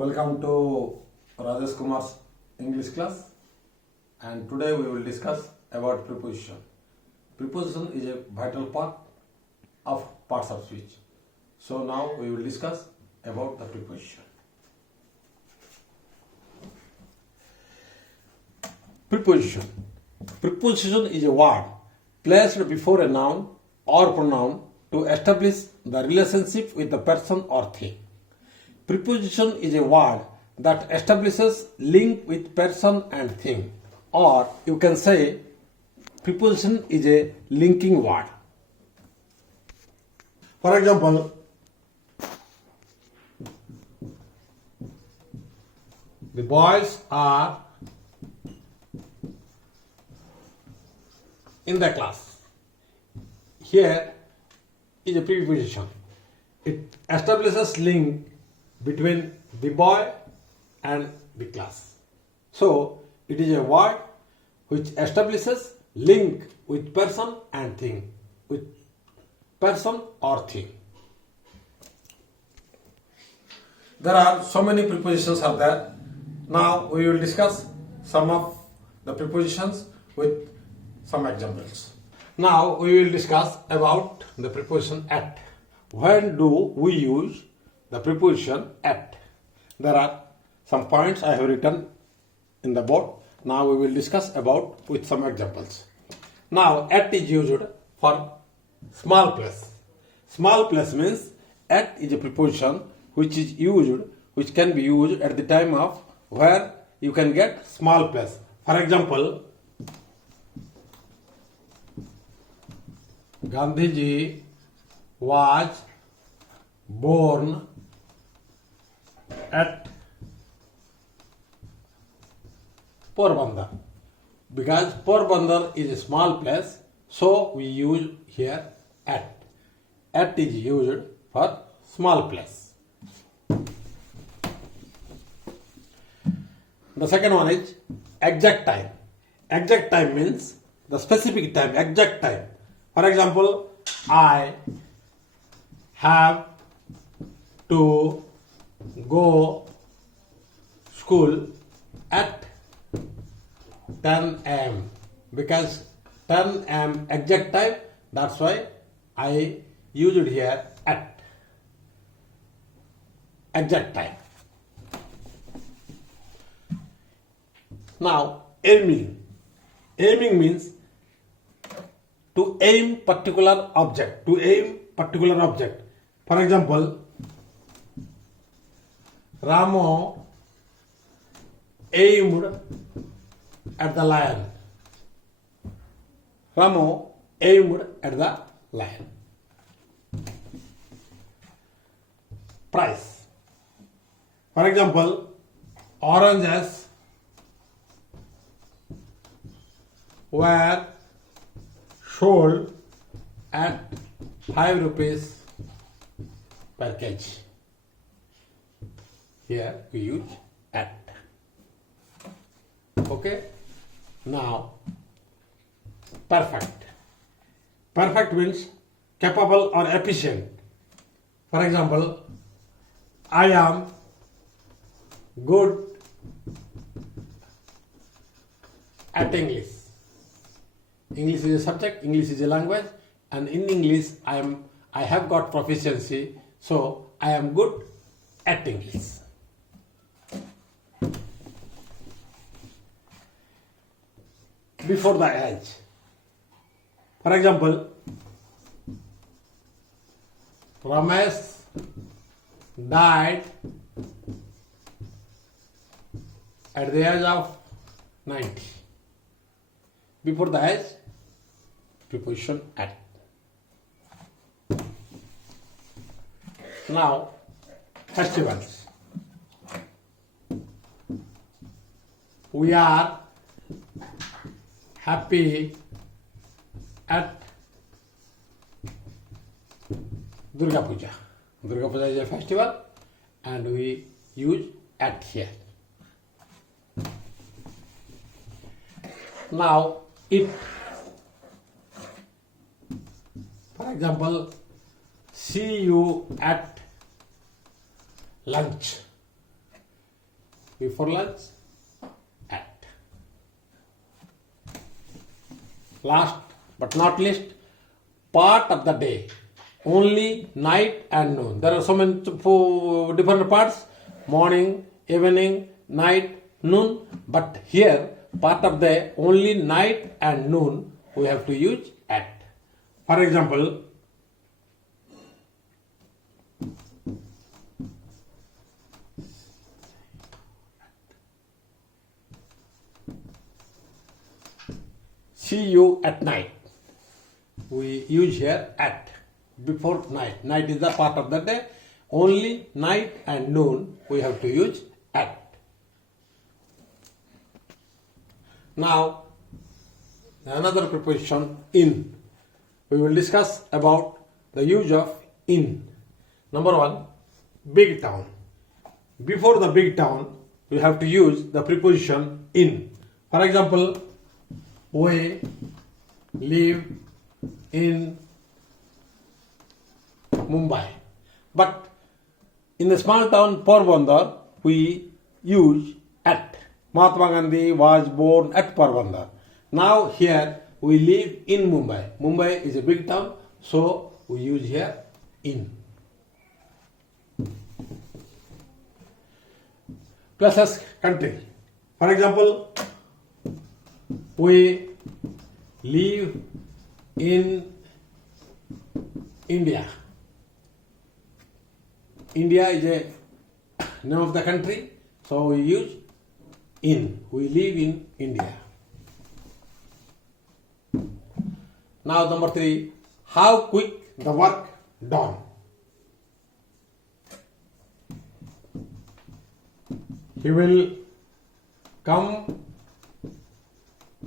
Welcome to Rajesh Kumar's English class, and today we will discuss about preposition. Preposition is a vital part of parts of speech. So now we will discuss about the preposition. Preposition. Preposition is a word placed before a noun or pronoun to establish the relationship with the person or thing. Preposition is a word that establishes link with person and thing, or you can say preposition is a linking word. For example, the boys are in the class. Here is a preposition. It establishes link between the boy and the class. So it is a word which establishes link with person and thing, with person or thing. There are so many prepositions are there. Now we will discuss some of the prepositions with some examples. Now we will discuss about the preposition at. When do we use the preposition at? There are some points I have written in the board. Now we will discuss about with some examples. Now at is used for small place. Small place means at is a preposition which can be used at the time of where you can get small place. For example, Gandhiji was born at Porbandar. Because Porbandar is a small place, so we use here at. At is used for small place. The second one is exact time. Exact time means the specific time, exact time. For example, I have to go school at 10 a.m. because 10 a.m. exact time, that's why I use it here at exact time. Now aiming. Aiming means to aim particular object. To aim particular object. For example, Ramo aimed at the lion. Ramo aimed at the lion. Price. For example, oranges were sold at 5 rupees per kg. Here we use at. Okay. Now, perfect. Perfect means capable or efficient. For example, I am good at English. English is a subject, English is a language, and in English I have got proficiency, so I am good at English. Before the age. For example, Ramesh died at the age of 90. Before the age, preposition at. Now, festivals. We are happy at Durga Puja. Durga Puja is a festival and we use at here. Now, it. For example, see you at lunch. before lunch, at. Last but not least, part of the day, only night and noon. There are so many different parts, morning, evening, night, noon, but here part of the only night and noon we have to use at. For example, see you at night. We use here at, before night. Night is the part of the day. Only night and noon we have to use at. Now, another preposition, in. We will discuss about the use of in. Number one, big town. Before the big town, we have to use the preposition in. For example, we live in Mumbai. But in the small town Porbandar, we use at. Mahatma Gandhi was born at Porbandar. Now here we live in Mumbai. Mumbai is a big town, so we use here in. Places, country. For example, we live in India. India is a name of the country, so we use in. We live in India. Now number three, how quick the work done. He will come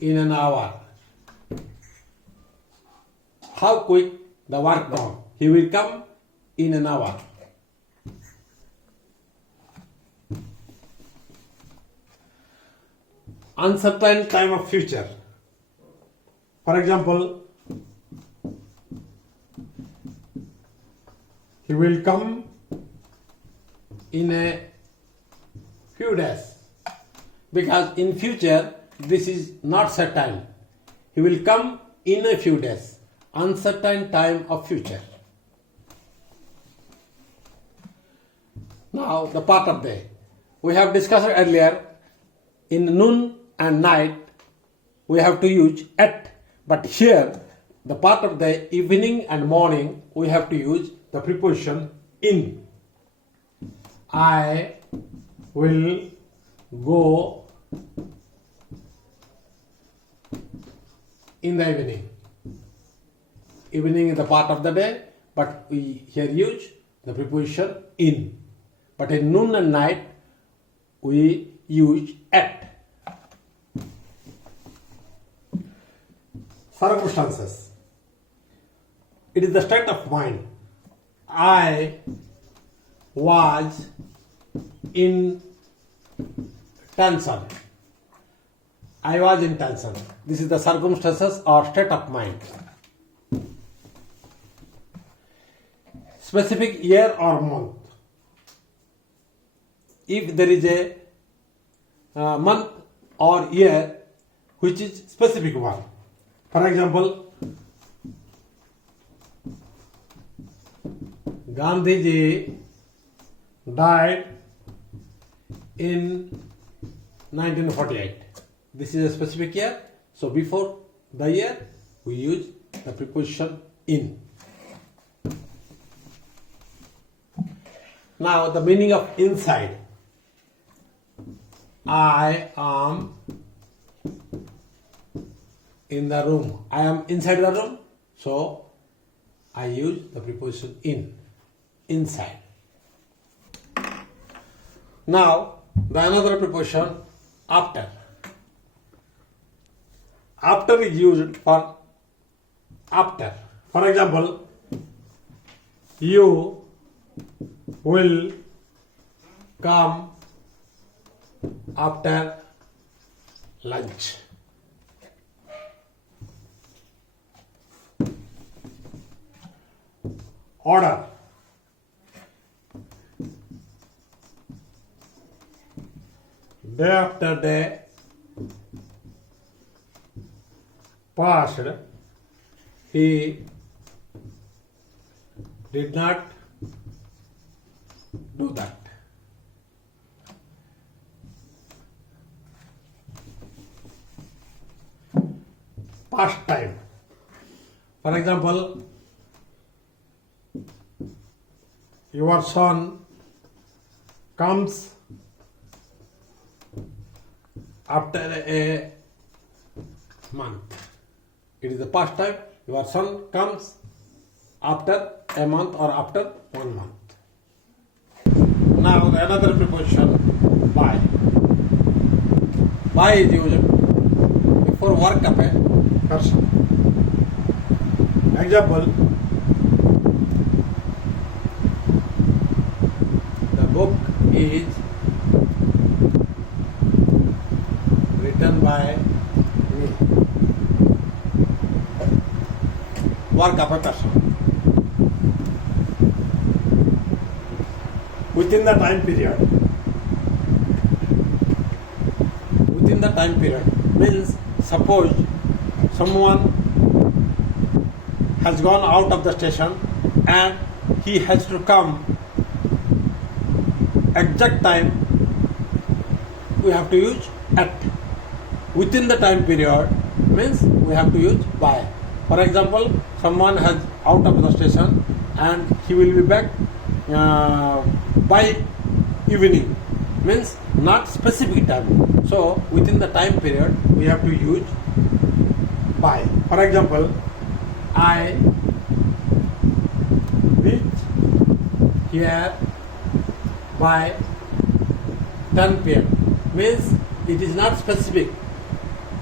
in an hour. How quick the work done. He will come in an hour. Uncertain time of future. For example, he will come in a few days. Because in future, this is not certain. He will come in a few days. Uncertain time of future. Now, the part of day. We have discussed earlier, in noon and night, we have to use at. But here, the part of the evening and morning, we have to use the preposition in. I will go in the evening. Evening is the part of the day, but we here use the preposition in. But in noon and night, we use at. Circumstances. It is the state of mind. I was in tension. I was in tension. This is the circumstances or state of mind. Specific year or month. If there is a month or year which is specific one. For example, Gandhiji died in 1948. This is a specific year. So before the year, we use the preposition in. Now the meaning of inside. I am in the room. I am inside the room. So I use the preposition in. Inside. Now the another preposition after. After is used for after. For example, you will come after lunch. Order. day after day passed, he did not do that. Past time. For example, your son comes after a month. It is the past time. Your son comes after a month or after 1 month. Now another preposition, by. By is used before work of a person. Example, the book is written by me. Work of a person. Within the time period. Within the time period means suppose someone has gone out of the station and he has to come exact time, we have to use at. Within the time period means we have to use by. For example, someone has out of the station and he will be back by evening, means not specific time. So within the time period we have to use by. For example, I reach here by 10 p.m. means it is not specific.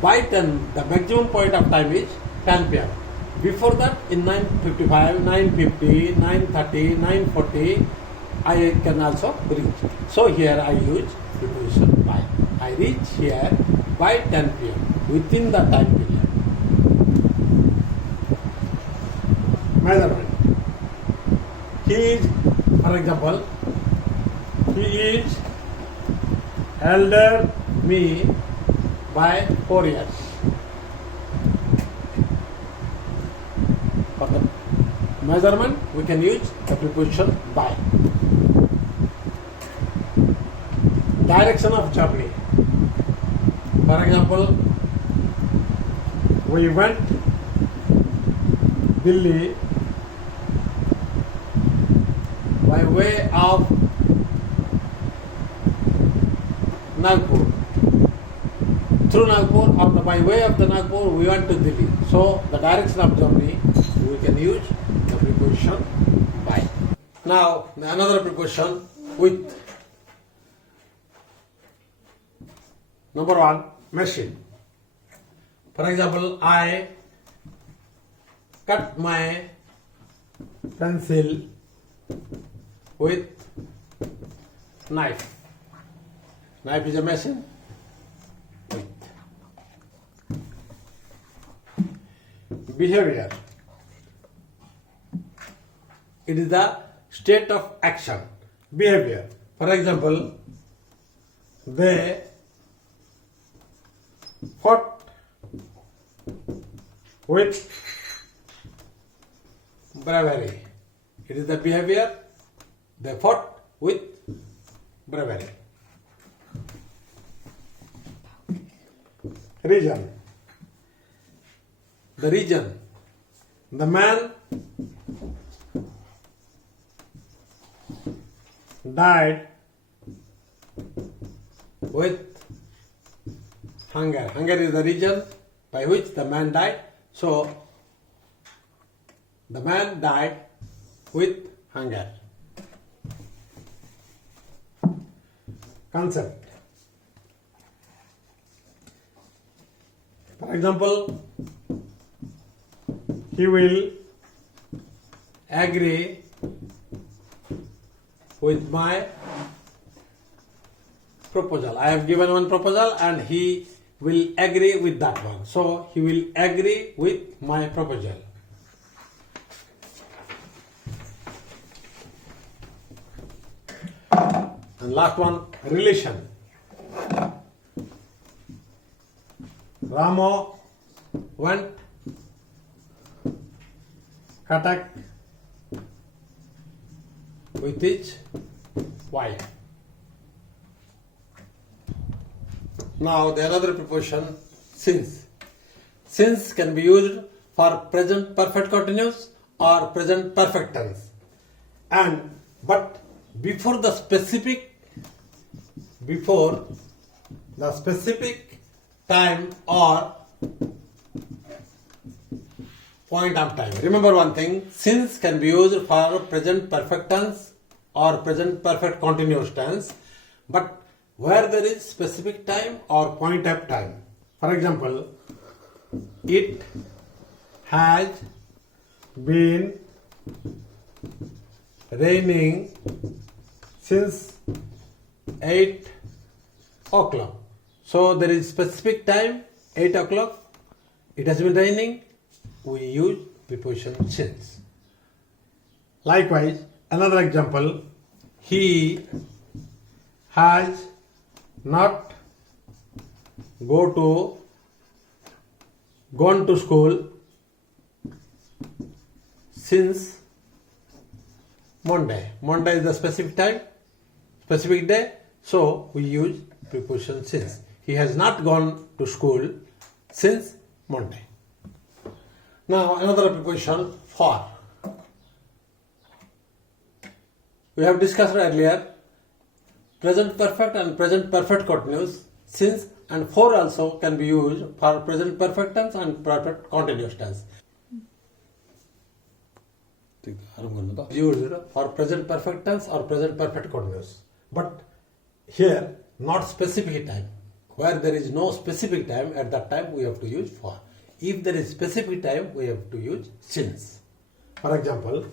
By 10, the maximum point of time is 10 p.m. Before that, in 9:55, 9:50, 9:30, 9:40, I can also reach. So here I use preposition by. I reach here by 10 p.m. within the time period. Measurement. He is, for example, he is elder me by 4 years. For the measurement, we can use the preposition by. Direction of journey. For example, we went Delhi by way of Nagpur. Through Nagpur, or by way of the Nagpur, we went to Delhi. So the direction of journey, we can use the preposition by. Now another preposition with. Number 1, machine. For example, I cut my pencil with knife. Knife is a machine. With. Behavior. It is the state of action. Behavior. For example, they fought with bravery. It is the behavior. They fought with bravery. Reason. The reason. The man died with hunger. Hunger is the reason by which the man died. So, the man died with hunger. Concept. For example, he will agree with my proposal. I have given one proposal and he will agree with that one. So he will agree with my proposal. And last one, relation. Ramo went attack with his wife. Now the another preposition since. Since can be used for present perfect continuous or present perfect tense. But before the specific time or point of time. Remember one thing, since can be used for present perfect tense or present perfect continuous tense, but where there is specific time or point of time. For example, it has been raining since 8 o'clock. So there is specific time, 8 o'clock. It has been raining. We use preposition since. Likewise, another example, he has not gone to school since Monday. Monday is the specific time, specific day, so we use preposition since. He has not gone to school since Monday. Now another preposition for. We have discussed earlier present perfect and present perfect continuous. Since and for also can be used for present perfect tense and perfect continuous tense. Used for present perfect tense or present perfect continuous. But here not specific time. Where there is no specific time, at that time we have to use for. If there is specific time, we have to use since. For example,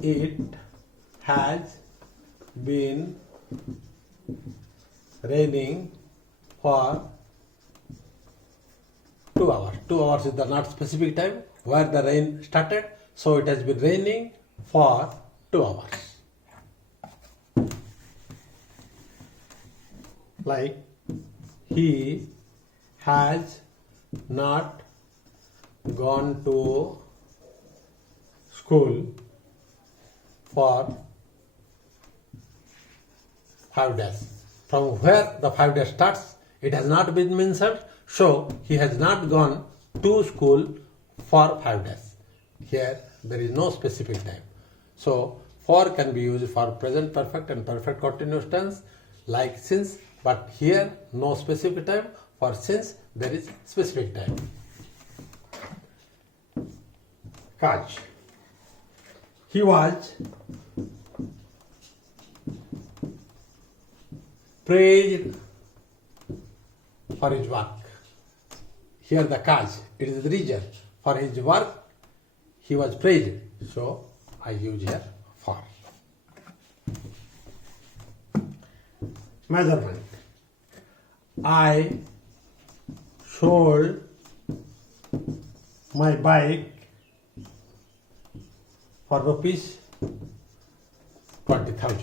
it has been raining for 2 hours. 2 hours is the not specific time where the rain started, so it has been raining for 2 hours. Like, he has not gone to school for 5 days. From where the 5 days starts, it has not been mentioned, so he has not gone to school for 5 days. Here there is no specific time. So for can be used for present perfect and perfect continuous tense like since, but here no specific time. For since there is specific time. Kaj. He was praised for his work. Here the cause, it is the reason. For his work, he was praised. So I use here for. Measurement. I sold my bike for rupees 20,000.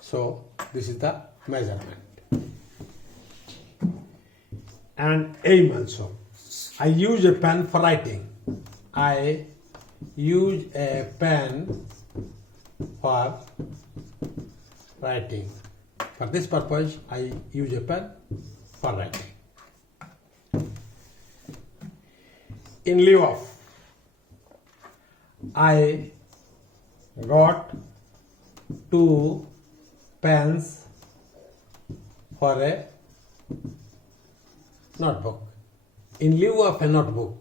So this is the measurement. And aim also. I use a pen for writing. I use a pen for writing. For this purpose, I use a pen for writing. In lieu of, I got 2 pens for a notebook. In lieu of a notebook,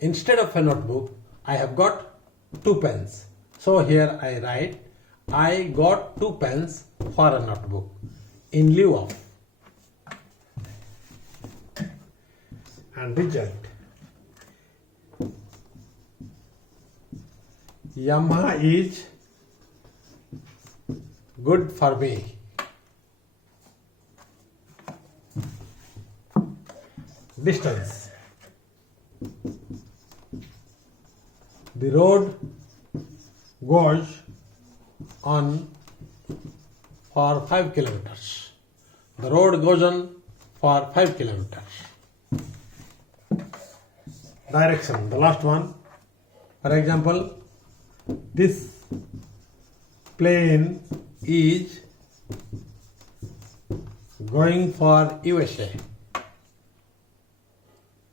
instead of a notebook, I have got 2 pens. So here I write, I got 2 pens for a notebook. In lieu of. And result. Yamaha is good for me. Distance. The road goes on for 5 kilometers. The road goes on for 5 kilometers. Direction, the last one. For example, this plane is going for USA.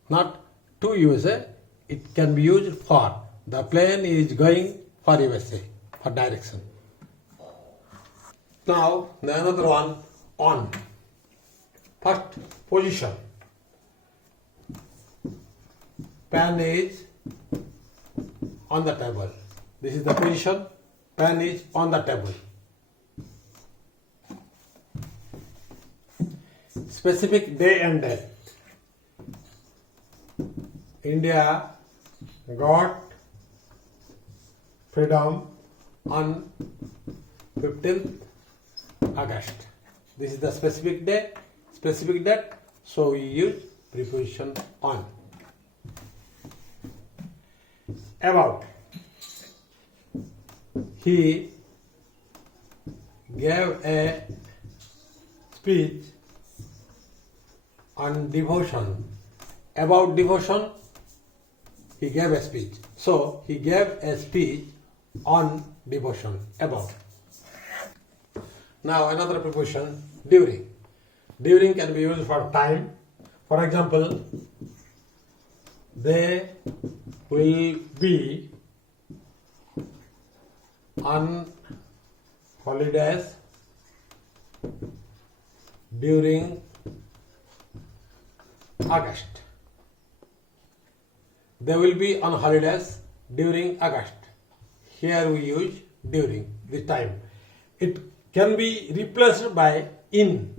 Not to USA, it can be used for. The plane is going for USA, for direction. Now, the another one, on. First, position. Pen is on the table. This is the position. Pen is on the table. Specific day and date. India got freedom on 15th August. This is the specific day, specific date, so we use preposition on. About. He gave a speech on devotion. About devotion, he gave a speech. So, he gave a speech on devotion. About. Now, another preposition, during. During can be used for time. For example, they will be on holidays during August. They will be on holidays during August. Here we use during, the time. It can be replaced by in.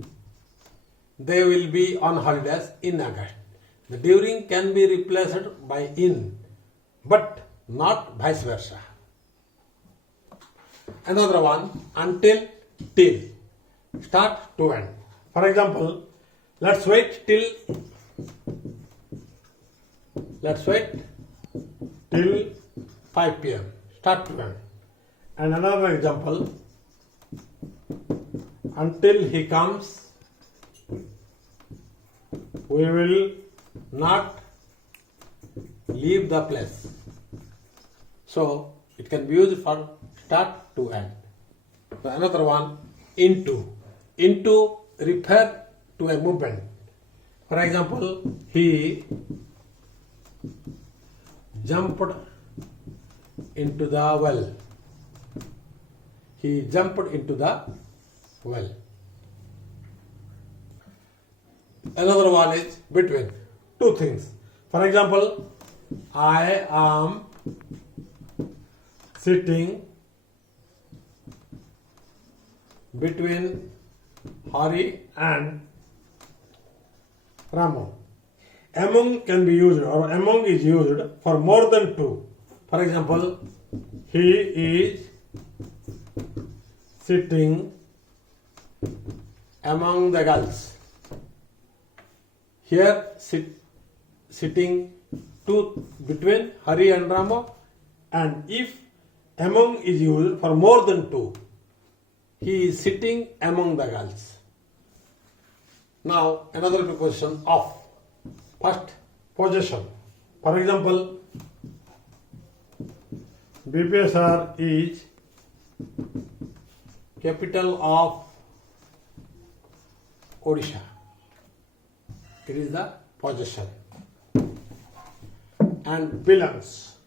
They will be on holidays in August. The during can be replaced by in, but not vice versa. Another one, until, till. Start to end. For example, let's wait till 5 p.m. Start to end. And another example, until he comes, we will not leave the place. So, it can be used for start to end. So, another one, into. Into refer to a movement. For example, he jumped into the well. He jumped into the well. Another one is between two things. For example, I am sitting between Hari and Ramu. Among can be used, or among is used for more than two. For example, he is sitting among the girls. Here, sitting between Hari and Rama, and if among is used for more than two, he is sitting among the girls. Now, another preposition, of. First, possession. For example, BPSR is capital of Odisha. It is the possession. And belongs.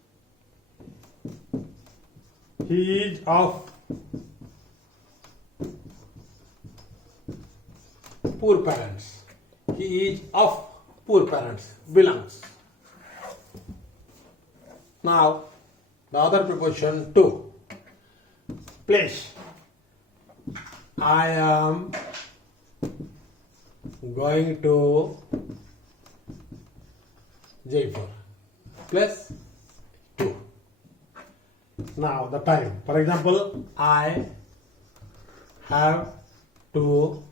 He is of poor parents. He is of poor parents. Belongs. Now, the other preposition, to. Place. I am going to Jaipur. Place, to. Now, the time. For example, I have to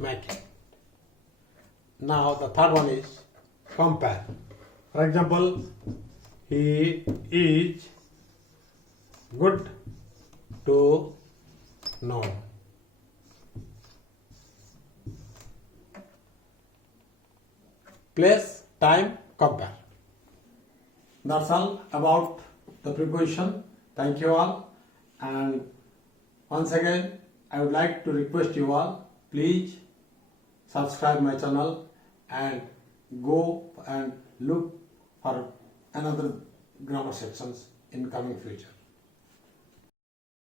make it. Now, the third one is compare. For example, he is good to know. place, time, compare. That's all about the preposition. Thank you all. And once again, I would like to request you all, please subscribe my channel and go and look for another grammar sections in coming future.